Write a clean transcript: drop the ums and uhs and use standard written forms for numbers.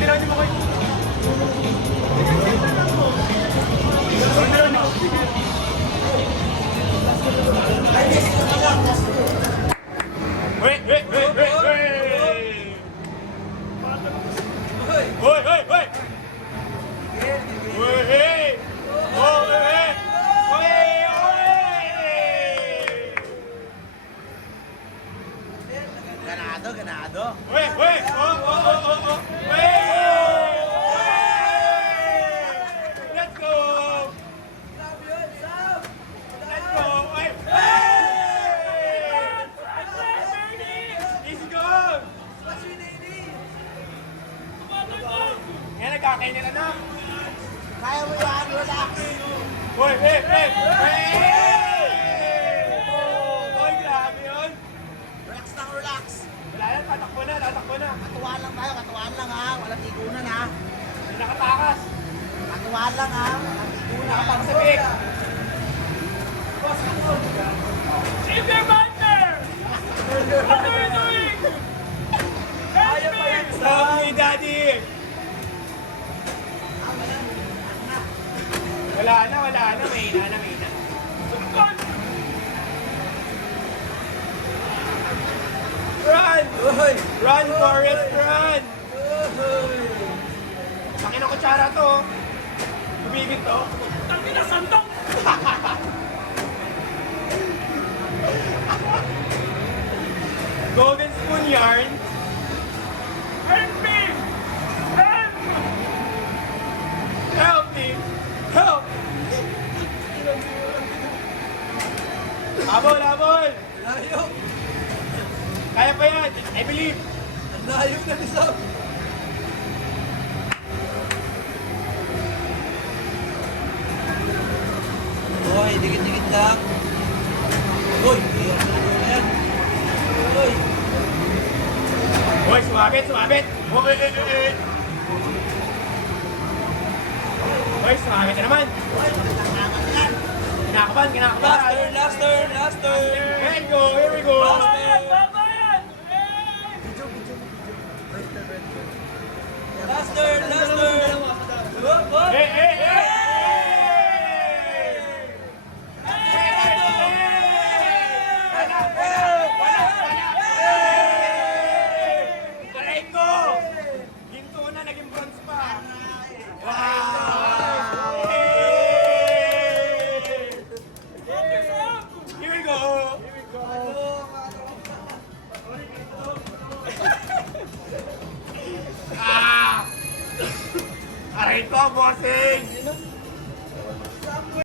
Bilangin mo kayo. Wait, wait, wait, wait, wait! Wait, wait, wait! Wait! Oh, wait! Wait! Ganado, ganado. Wait, wait! Oh, oh, oh, oh, oh! Wait! Let's go! Let's go! Wait! Easy go! Yan, nagkakainin na na. Kaya mo yan, relax. Wait, wait, wait! Wait! Oy, grabe yun! Relax lang, relax. Wala yan, tatakbo na, tatakbo na. Katuwaan lang tayo, katuwaan lang ha. Walang tigunan ha. May nakatakas. Katuwaan lang ha. Walang tigunan. Nakapang sa big. Save your partner! What are you doing? Help me! Stop me, daddy! Wala na, wala na. Mahina na, mahina. Sumpon! Run! Run, Forrest, run! Pakin ang kutsara to. Bumibig to. Tangin na sandok! Golden spoon yarn. Help me! Help! Help me! Help! Habol, habol! Layo. Kaya pa yan! I believe! Ang layo na ni Sam. Hoy, dikit-dikit lang. Hoy, hirap na yan. Hoy. Hoy, sumabit, sumabit! Hoy, Hoy, sumabit na naman! Hoy, magandang angat yan. Kinakaban, kinakaban! Last turn. Here we go, here we go! Babayan! Babayan! Hey! Last turn. Hey, hey, hey! Aray ko! Ginto na, naging bronze pa! Wow! Here we go! Ah! Aray ko, bossing!